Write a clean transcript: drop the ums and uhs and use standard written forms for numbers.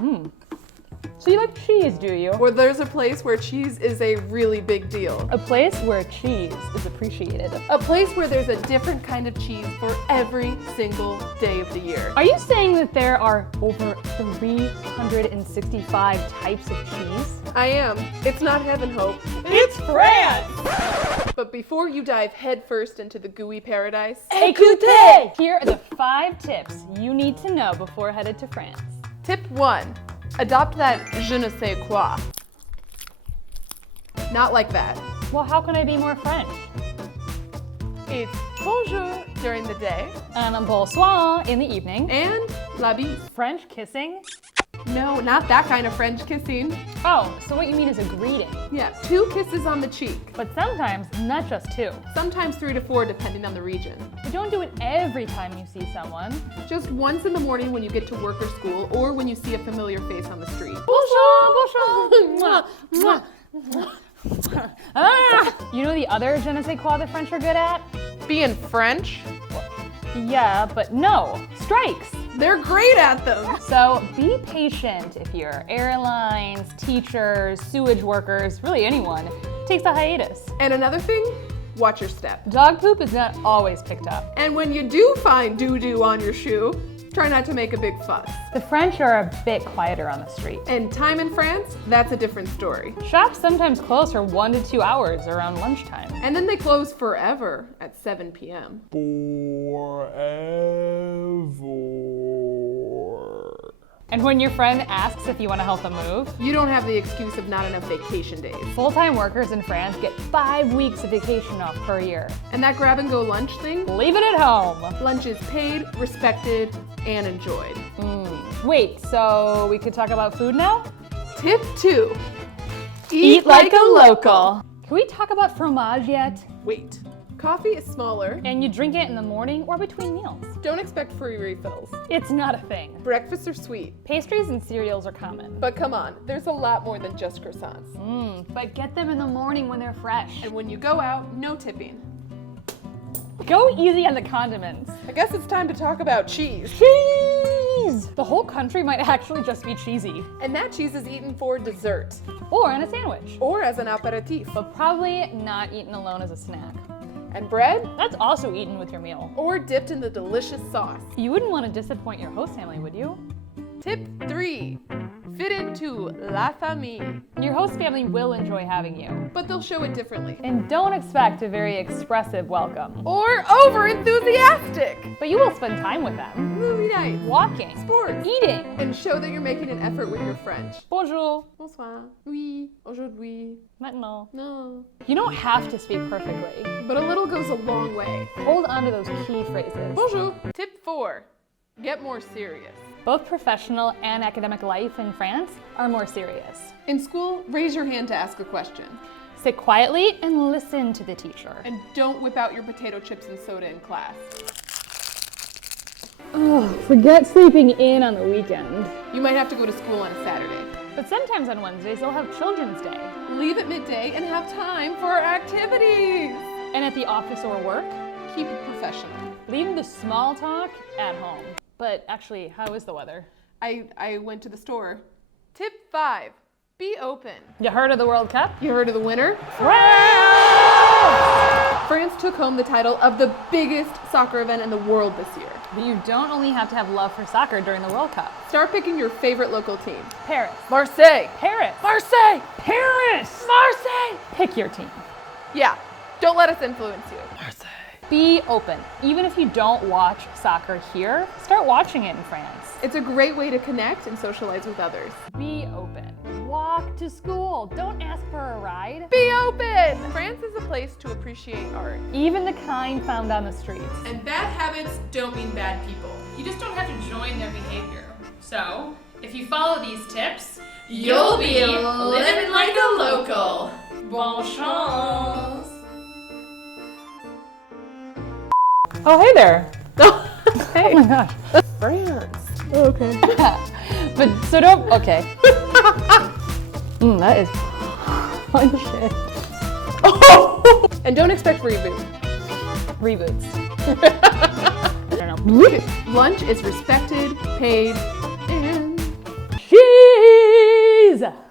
So you like cheese, do you? Or there's a place where cheese is a really big deal. A place where cheese is appreciated. A place where there's a different kind of cheese for every single day of the year. Are you saying that there are over 365 types of cheese? I am. It's not heaven, Hope. It's France! But before you dive headfirst into the gooey paradise, Écoutez! Here are the 5 tips you need to know before headed to France. Tip 1. Adopt that je ne sais quoi. Not like that. Well, how can I be more French? It's bonjour during the day. And bonsoir in the evening. And la bise. French kissing? No, not that kind of French kissing. Oh, so what you mean is a greeting. Yeah, 2 kisses on the cheek. But sometimes not just 2. Sometimes 3 to 4 depending on the region. You don't do it every time you see someone. Just once in the morning when you get to work or school, or when you see a familiar face on the street. Bonjour, bonjour. You know the other je ne sais quoi the French are good at? Being French, Yeah, but no, strikes. they're great at them. So be patient if your airlines, teachers, sewage workers, really anyone, takes a hiatus. And another thing, watch your step. Dog poop is not always picked up. And when you do find doo-doo on your shoe, try not to make a big fuss. The French are a bit quieter on the street. And time in France, that's a different story. Shops sometimes close for 1 to 2 hours around lunchtime. And then they close forever at 7 p.m. And when your friend asks if you want to help them move, You don't have the excuse of not enough vacation days. full-time workers in France get 5 weeks of vacation off per year. And that grab-and-go lunch thing, Leave it at home. lunch is paid, respected, and enjoyed. Wait, so we could talk about food now? Tip 2. Eat like a local. Can we talk about fromage yet? Wait. Coffee is smaller. And you drink it in the morning or between meals. Don't expect free refills. It's not a thing. Breakfasts are sweet. Pastries and cereals are common. But come on, there's a lot more than just croissants. But get them in the morning when they're fresh. And when you go out, no tipping. Go easy on the condiments. I guess it's time to talk about cheese. Cheese! The whole country might actually just be cheesy. And that cheese is eaten for dessert. Or in a sandwich. Or as an aperitif. But probably not eaten alone as a snack. And bread? That's also eaten with your meal. Or dipped in the delicious sauce. You wouldn't want to disappoint your host family, would you? Tip 3. Fit into la famille. Your host family will enjoy having you. But they'll show it differently. And don't expect a very expressive welcome. Or over-enthusiastic. But you will spend time with them. Movie nights. Walking. Sports. Eating. And show that you're making an effort with your French. Bonjour. Bonsoir. Oui. Aujourd'hui. Maintenant. No. You don't have to speak perfectly. But a little goes a long way. Hold on to those key phrases. Bonjour. Tip 4. Get more serious. Both professional and academic life in France are more serious. In school, raise your hand to ask a question. Sit quietly and listen to the teacher. And don't whip out your potato chips and soda in class. Forget sleeping in on the weekend. You might have to go to school on a Saturday. But sometimes on Wednesdays they'll have Children's Day. Leave at midday and have time for activities. And at the office or work, Keep it professional. leave the small talk at home. But actually, how is the weather? I went to the store. Tip 5. Be open. You heard of the World Cup? You heard of the winner? France! France took home the title of the biggest soccer event in the world this year. But you don't only have to have love for soccer during the World Cup. Start picking your favorite local team. Paris. Marseille. Paris. Marseille. Paris! Marseille. Pick your team. Yeah, don't let us influence you. Marseille. Be open. Even if you don't watch soccer here, start watching it in France. It's a great way to connect and socialize with others. Be open. Walk to school. Don't ask for a ride. Be open! France is a place to appreciate art. Even the kind found on the streets. And bad habits don't mean bad people. You just don't have to join their behavior. So, if you follow these tips, you'll be living like a local. Bon chance! Oh, hey there. Hey, Oh my gosh. France. Okay. But so don't. Okay. That is fun shit. And don't expect reboot. Reboots. I don't know. Lunch is respected, paid,